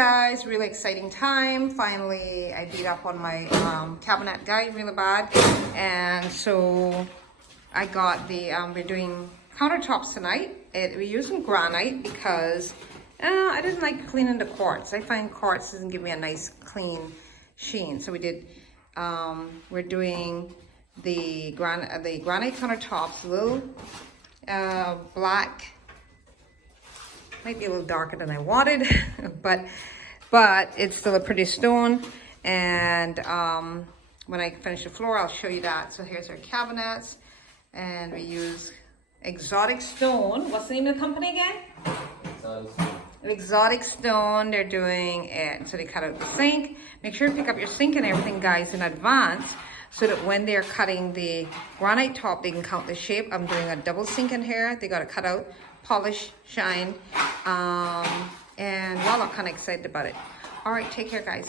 Guys, really exciting time. Finally I beat up on my cabinet guy really bad, and so I got the we're doing countertops tonight. We're using granite because I didn't like cleaning the quartz. I find quartz doesn't give me a nice clean sheen, so we did we're doing the granite countertops, a little black. Might be a little darker than I wanted, but it's still a pretty stone. And when I finish the floor, I'll show you that. So here's our cabinets, and we use exotic stone. What's the name of the company again? Exotic stone. They're doing it. So they cut out the sink. Make sure to pick up your sink and everything, guys, in advance, so that when they're cutting the granite top, they can count the shape. I'm doing a double sink in here. They got to cut out, polish, shine, and well, I'm kind of excited about it. All right, take care, guys.